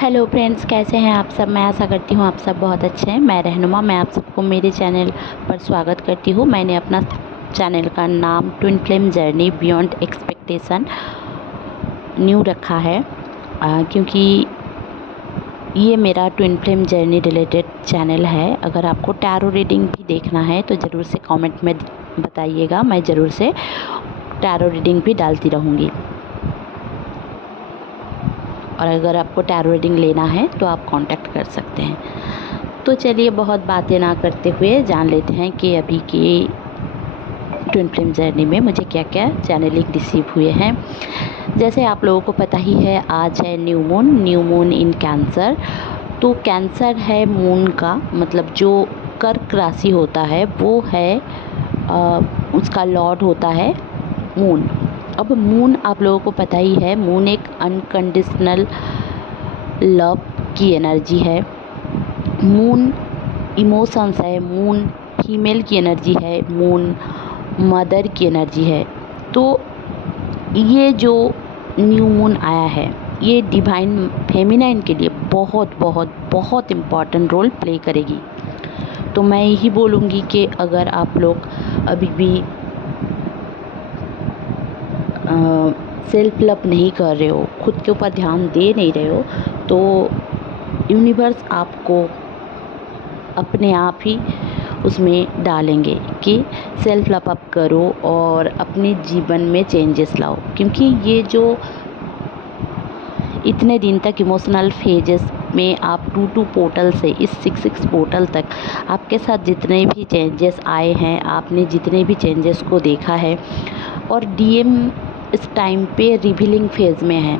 Hello friends, कैसे हैं आप सब। मैं आशा करती हूँ आप सब बहुत अच्छे हैं। मैं रहनुमा, मैं आप सबको मेरे चैनल पर स्वागत करती हूँ। मैंने अपना चैनल का नाम twin flame journey beyond expectation new रखा है क्योंकि ये मेरा twin flame journey related channel है। अगर आपको टैरो रीडिंग भी देखना है तो ज़रूर से कमेंट में बताइएगा, मैं ज़रूर से टैरो रीडिंग भी डालती रहूँगी। और अगर आपको टैरो रीडिंग लेना है तो आप कांटेक्ट कर सकते हैं। तो चलिए बहुत बातें ना करते हुए जान लेते हैं कि अभी की ट्विन फ्लेम जर्नी में मुझे क्या क्या चैनलिंग रिसीव हुए हैं। जैसे आप लोगों को पता ही है, आज है न्यू मून इन कैंसर। तो कैंसर है मून का, मतलब जो कर्क राशि होता है वो है उसका लॉर्ड होता है मून। अब मून आप लोगों को पता ही है, मून एक अनकंडीशनल लव की एनर्जी है। मून इमोशंस है, मून फीमेल की एनर्जी है, मून मदर की एनर्जी है। तो ये जो न्यू मून आया है ये डिवाइन फेमिनाइन के लिए बहुत बहुत बहुत इम्पॉर्टेंट रोल प्ले करेगी। तो मैं यही बोलूँगी कि अगर आप लोग अभी भी सेल्फ लव नहीं कर रहे हो, खुद के ऊपर ध्यान दे नहीं रहे हो, तो यूनिवर्स आपको अपने आप ही उसमें डालेंगे कि सेल्फ लव अप करो और अपने जीवन में चेंजेस लाओ। क्योंकि ये जो इतने दिन तक इमोशनल फेजेस में आप 2 पोर्टल से इस 6 पोर्टल तक आपके साथ जितने भी चेंजेस आए हैं, आपने जितने भी चेंजेस को देखा है, और डीएम इस टाइम पे रिवीलिंग फेज़ में है।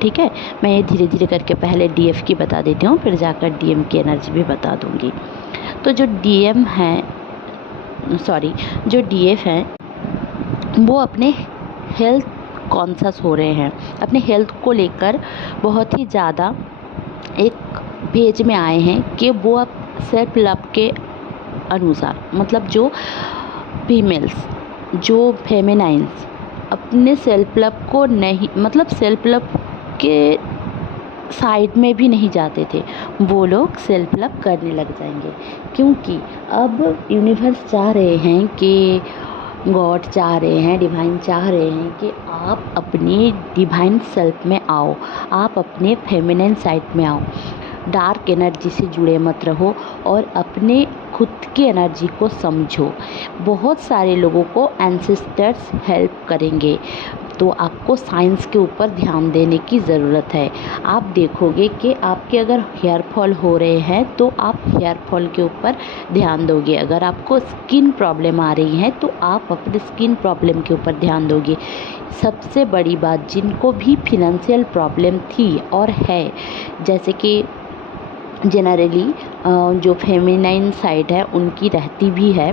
ठीक है, मैं ये धीरे धीरे करके पहले डीएफ की बता देती हूँ, फिर जाकर डीएम की एनर्जी भी बता दूँगी। तो जो डीएम है, सॉरी जो डीएफ हैं, वो अपने हेल्थ कॉन्शियस हो रहे हैं, अपने हेल्थ को लेकर बहुत ही ज़्यादा एक पेज में आए हैं कि वो अब सेल्फ लव के अनुसार, मतलब जो फीमेल्स, जो फेमिनाइंस अपने सेल्फ लव को नहीं, मतलब सेल्फ लव के साइड में भी नहीं जाते थे, वो लोग सेल्फ लव करने लग जाएंगे। क्योंकि अब यूनिवर्स चाह रहे हैं कि गॉड चाह रहे हैं, डिवाइन चाह रहे हैं कि आप अपनी डिवाइन सेल्फ में आओ, आप अपने फेमिनिन साइड में आओ, डार्क एनर्जी से जुड़े मत रहो और अपने खुद की एनर्जी को समझो। बहुत सारे लोगों को एंसेस्टर्स हेल्प करेंगे, तो आपको साइंस के ऊपर ध्यान देने की ज़रूरत है। आप देखोगे कि आपके अगर हेयर फॉल हो रहे हैं तो आप हेयर फॉल के ऊपर ध्यान दोगे। अगर आपको स्किन प्रॉब्लम आ रही है तो आप अपने स्किन प्रॉब्लम के ऊपर ध्यान दोगे। सबसे बड़ी बात, जिनको भी फिनेंशियल प्रॉब्लम थी और है, जैसे कि जनरली जो फेमिनाइन साइड है उनकी रहती भी है,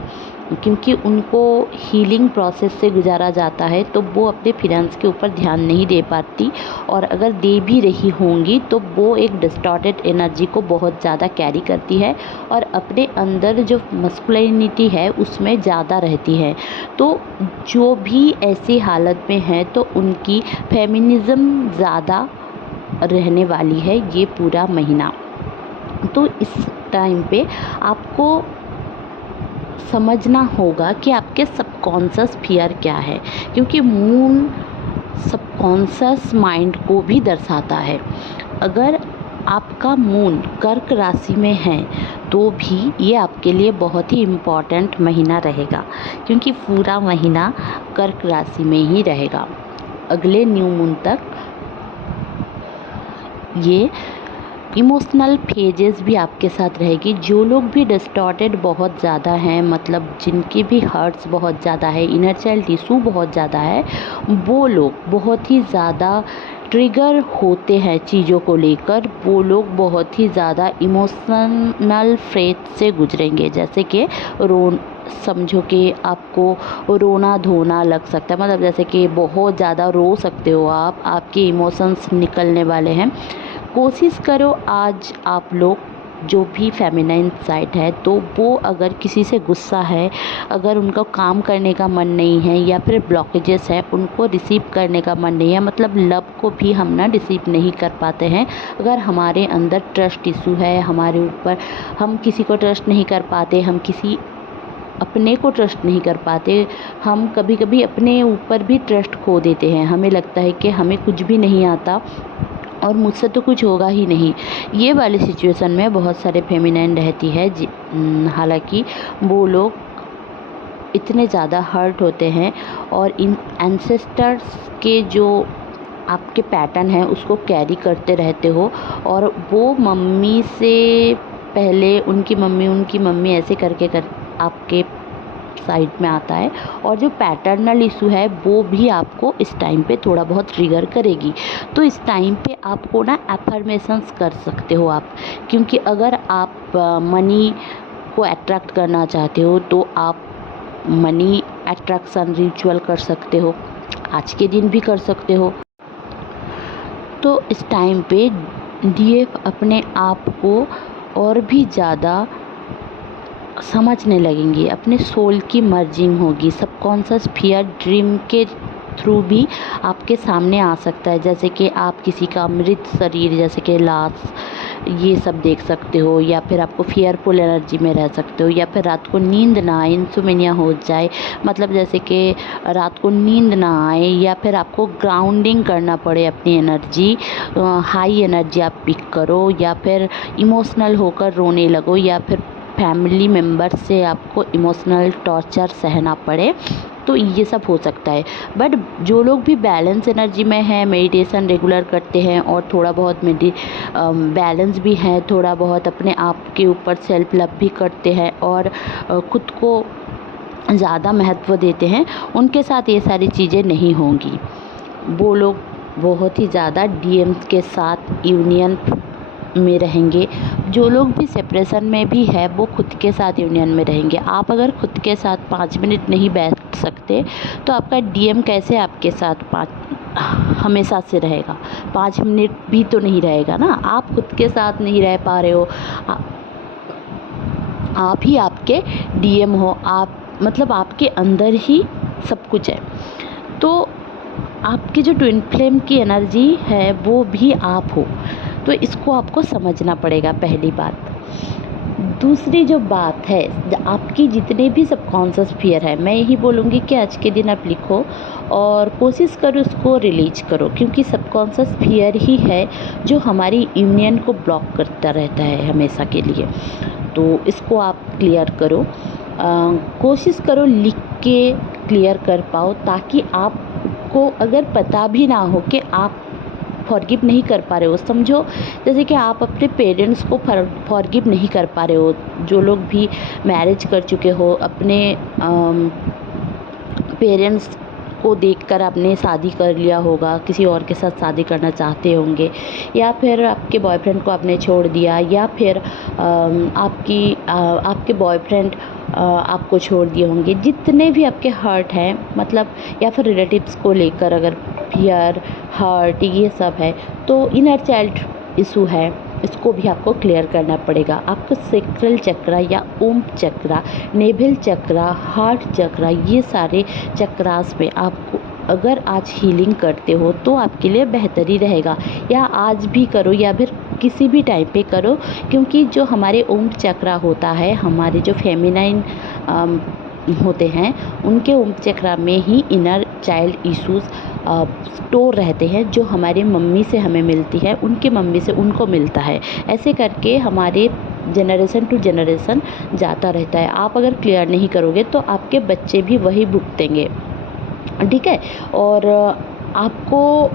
क्योंकि उनको हीलिंग प्रोसेस से गुजारा जाता है, तो वो अपने फिनेंस के ऊपर ध्यान नहीं दे पाती, और अगर दे भी रही होंगी तो वो एक डिस्टॉर्टेड एनर्जी को बहुत ज़्यादा कैरी करती है और अपने अंदर जो मस्कुलिनिटी है उसमें ज़्यादा रहती है। तो जो भी ऐसी हालत में है तो उनकी फेमिनिज़म ज़्यादा रहने वाली है ये पूरा महीना। तो इस टाइम पे आपको समझना होगा कि आपके सबकॉन्शियस फियर क्या है, क्योंकि मून सबकॉन्शियस माइंड को भी दर्शाता है। अगर आपका मून कर्क राशि में है तो भी ये आपके लिए बहुत ही इम्पॉर्टेंट महीना रहेगा, क्योंकि पूरा महीना कर्क राशि में ही रहेगा। अगले न्यू मून तक ये इमोशनल फेजेस भी आपके साथ रहेगी। जो लोग भी डिस्टॉर्टेड बहुत ज़्यादा हैं, मतलब जिनके भी हर्ट्स बहुत ज़्यादा है, इनर चाइल्ड इशू बहुत ज़्यादा है, वो लोग बहुत ही ज़्यादा ट्रिगर होते हैं चीज़ों को लेकर। वो लोग बहुत ही ज़्यादा इमोशनल फेज से गुजरेंगे, जैसे कि समझो कि आपको रोना धोना लग सकता है, मतलब जैसे कि बहुत ज़्यादा रो सकते हो आप, आपके इमोशंस निकलने वाले हैं। कोशिश करो आज आप लोग जो भी फेमिनाइन साइड है, तो वो अगर किसी से गुस्सा है, अगर उनको काम करने का मन नहीं है या फिर ब्लॉकेजेस है, उनको रिसीव करने का मन नहीं है, मतलब लव को भी हम ना रिसीव नहीं कर पाते हैं। अगर हमारे अंदर ट्रस्ट इशू है, हमारे ऊपर हम किसी को ट्रस्ट नहीं कर पाते, हम किसी अपने को ट्रस्ट नहीं कर पाते, हम कभी कभी अपने ऊपर भी ट्रस्ट खो देते हैं। हमें लगता है कि हमें कुछ भी नहीं आता और मुझसे तो कुछ होगा ही नहीं। ये वाली सिचुएशन में बहुत सारे फेमिनाइन रहती है, हालांकि वो लोग इतने ज़्यादा हर्ट होते हैं और इन एंसेस्टर्स के जो आपके पैटर्न है उसको कैरी करते रहते हो, और वो मम्मी से पहले उनकी मम्मी ऐसे करके आपके साइड में आता है, और जो पैटर्नल इशू है वो भी आपको इस टाइम पे थोड़ा बहुत ट्रिगर करेगी। तो इस टाइम पे आपको ना एफर्मेशंस कर सकते हो आप, क्योंकि अगर आप मनी को अट्रैक्ट करना चाहते हो तो आप मनी अट्रैक्शन रिचुअल कर सकते हो, आज के दिन भी कर सकते हो। तो इस टाइम पे डीएफ अपने आप को और भी ज़्यादा समझने लगेंगे, अपने सोल की मर्जिंग होगी, सबकॉन्शियस फियर ड्रीम के थ्रू भी आपके सामने आ सकता है, जैसे कि आप किसी का मृत शरीर जैसे कि लाश ये सब देख सकते हो, या फिर आपको फियरफुल एनर्जी में रह सकते हो, या फिर रात को नींद ना आए, इंसोमेनिया हो जाए, मतलब जैसे कि रात को नींद ना आए, या फिर आपको ग्राउंडिंग करना पड़े अपनी एनर्जी, हाई एनर्जी आप पिक करो, या फिर इमोशनल होकर रोने लगो, या फिर फैमिली मेम्बर से आपको इमोशनल टॉर्चर सहना पड़े, तो ये सब हो सकता है। बट जो लोग भी बैलेंस एनर्जी में हैं, मेडिटेशन रेगुलर करते हैं और थोड़ा बहुत बैलेंस भी है, थोड़ा बहुत अपने आप के ऊपर सेल्फ लव भी करते हैं और खुद को ज़्यादा महत्व देते हैं, उनके साथ ये सारी चीज़ें नहीं होंगी। वो लोग बहुत ही ज़्यादा डीएम्स के साथ यूनियन में रहेंगे। जो लोग भी सेपरेशन में भी है वो खुद के साथ यूनियन में रहेंगे। आप अगर खुद के साथ 5 मिनट नहीं बैठ सकते तो आपका डीएम कैसे आपके साथ हमेशा से रहेगा? 5 मिनट भी तो नहीं रहेगा ना। आप खुद के साथ नहीं रह पा रहे हो, आप ही आपके डीएम हो, आप मतलब आपके अंदर ही सब कुछ है। तो आपकी जो ट्विन फ्लेम की एनर्जी है वो भी आप हो, तो इसको आपको समझना पड़ेगा, पहली बात। दूसरी जो बात है, आपकी जितने भी सबकॉन्शियस फियर है, मैं यही बोलूँगी कि आज के दिन आप लिखो और कोशिश करो उसको रिलीज करो, क्योंकि सबकॉन्शियस फियर ही है जो हमारी यूनियन को ब्लॉक करता रहता है हमेशा के लिए। तो इसको आप क्लियर करो, कोशिश करो लिख के क्लियर कर पाओ, ताकि आपको अगर पता भी ना हो कि आप फॉरगिव नहीं कर पा रहे हो, समझो जैसे कि आप अपने पेरेंट्स को फॉरगिव नहीं कर पा रहे हो। जो लोग भी मैरिज कर चुके हो, अपने पेरेंट्स को देखकर आपने शादी कर लिया होगा, किसी और के साथ शादी करना चाहते होंगे, या फिर आपके बॉयफ्रेंड को आपने छोड़ दिया, या फिर आपके बॉयफ्रेंड आपको छोड़ दिए होंगे। जितने भी आपके हर्ट हैं, मतलब या फिर रिलेटिव्स को लेकर अगर फियर हर्ट ये सब है, तो इनर चाइल्ड इशू है, इसको भी आपको क्लियर करना पड़ेगा। आपको सेक्रल चक्रा या ओम चक्रा, नेभल चक्रा, हार्ट चक्रा, ये सारे चक्रास में आपको अगर आज हीलिंग करते हो तो आपके लिए बेहतरी रहेगा, या आज भी करो या फिर किसी भी टाइम पे करो, क्योंकि जो हमारे ओम चक्रा होता है, हमारे जो फेमिनाइन होते हैं, उनके ओम चक्रा में ही इनर चाइल्ड इश्यूज़ स्टोर रहते हैं, जो हमारी मम्मी से हमें मिलती है, उनके मम्मी से उनको मिलता है, ऐसे करके हमारे जनरेशन टू जनरेशन जाता रहता है। आप अगर क्लियर नहीं करोगे तो आपके बच्चे भी वही भुगतेंगे, ठीक है। और आपको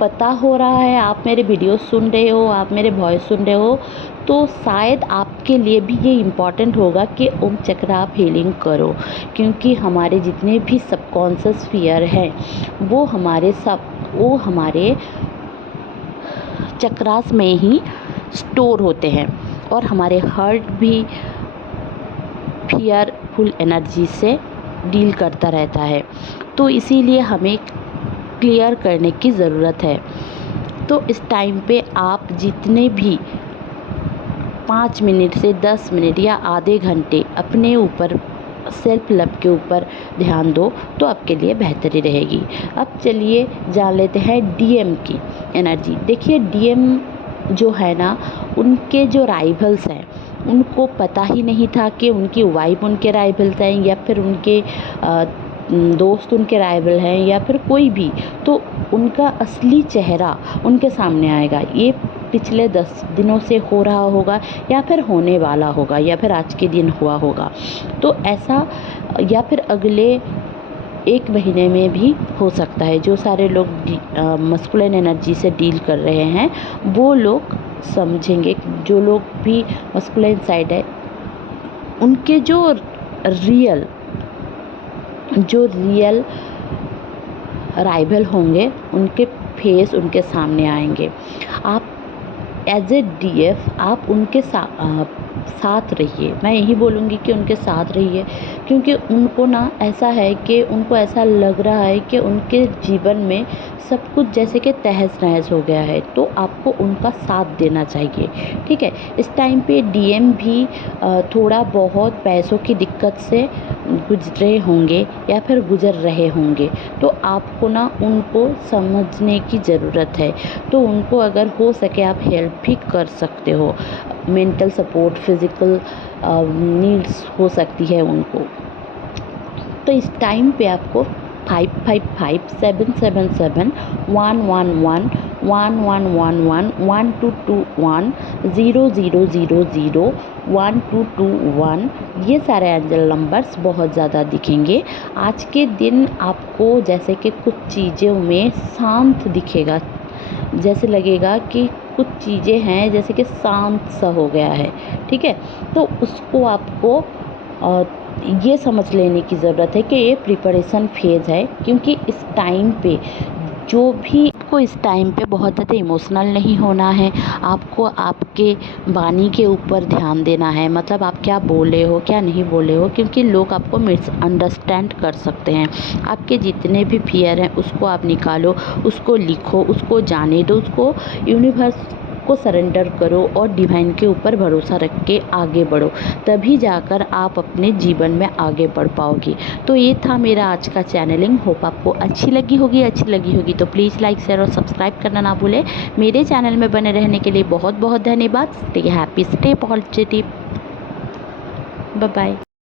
पता हो रहा है, आप मेरे वीडियो सुन रहे हो, आप मेरे वॉइस सुन रहे हो, तो शायद आपके लिए भी ये इम्पॉर्टेंट होगा कि ओम चक्र आप हीलिंग करो, क्योंकि हमारे जितने भी सबकॉन्शियस फियर हैं वो हमारे चक्रास में ही स्टोर होते हैं, और हमारे हर्ट भी फियरफुल एनर्जी से डील करता रहता है। तो इसीलिए हमें क्लियर करने की ज़रूरत है। तो इस टाइम पे आप जितने भी 5 मिनट से 10 मिनट या आधे घंटे अपने ऊपर सेल्फ लव के ऊपर ध्यान दो तो आपके लिए बेहतरी रहेगी। अब चलिए जान लेते हैं डीएम की एनर्जी। देखिए डीएम जो है ना, उनके जो राइवल्स हैं उनको पता ही नहीं था कि उनकी वाइफ उनके राइवल्स हैं या फिर उनके दोस्त उनके राइवल हैं या फिर कोई भी, तो उनका असली चेहरा उनके सामने आएगा। ये पिछले 10 दिनों से हो रहा होगा या फिर होने वाला होगा या फिर आज के दिन हुआ होगा, तो ऐसा या फिर अगले 1 महीने में भी हो सकता है। जो सारे लोग मस्कुलिन एनर्जी से डील कर रहे हैं वो लोग समझेंगे। जो लोग भी मस्कुलिन साइड है उनके जो रियल राइवल होंगे उनके फेस उनके सामने आएंगे। आप एज ए डीएफ आप उनके साथ रहिए। मैं यही बोलूँगी कि उनके साथ रहिए, क्योंकि उनको ना ऐसा है कि उनको ऐसा लग रहा है कि उनके जीवन में सब कुछ जैसे कि तहस नहस हो गया है, तो आपको उनका साथ देना चाहिए। ठीक है, इस टाइम पे डीएम भी थोड़ा बहुत पैसों की दिक्कत से गुजरे होंगे या फिर गुजर रहे होंगे, तो आपको ना उनको समझने की ज़रूरत है। तो उनको अगर हो सके आप हेल्प भी कर सकते हो। मेंटल सपोर्ट, फिज़िकल नीड्स हो सकती है उनको। तो इस टाइम पे आपको 5557711111122100001221 ये सारे एंजल नंबर्स बहुत ज़्यादा दिखेंगे। आज के दिन आपको जैसे कि कुछ चीज़ों में शांत दिखेगा, जैसे लगेगा कि कुछ चीज़ें हैं जैसे कि शांत सा हो गया है। ठीक है, तो उसको आपको ये समझ लेने की ज़रूरत है कि ये प्रिपरेशन फेज़ है, क्योंकि इस टाइम पे जो भी आपको इस टाइम पे बहुत ज़्यादा इमोशनल नहीं होना है। आपको आपके वाणी के ऊपर ध्यान देना है, मतलब आप क्या बोले हो क्या नहीं बोले हो, क्योंकि लोग आपको मिसअंडरस्टैंड कर सकते हैं। आपके जितने भी फियर हैं उसको आप निकालो, उसको लिखो, उसको जाने दो, उसको यूनिवर्स को सरेंडर करो और डिवाइन के ऊपर भरोसा रख के आगे बढ़ो, तभी जाकर आप अपने जीवन में आगे बढ़ पाओगी। तो ये था मेरा आज का चैनलिंग। होप आपको अच्छी लगी होगी तो प्लीज़ लाइक शेयर और सब्सक्राइब करना ना भूलें। मेरे चैनल में बने रहने के लिए बहुत बहुत धन्यवाद। Stay happy, stay positive, bye bye.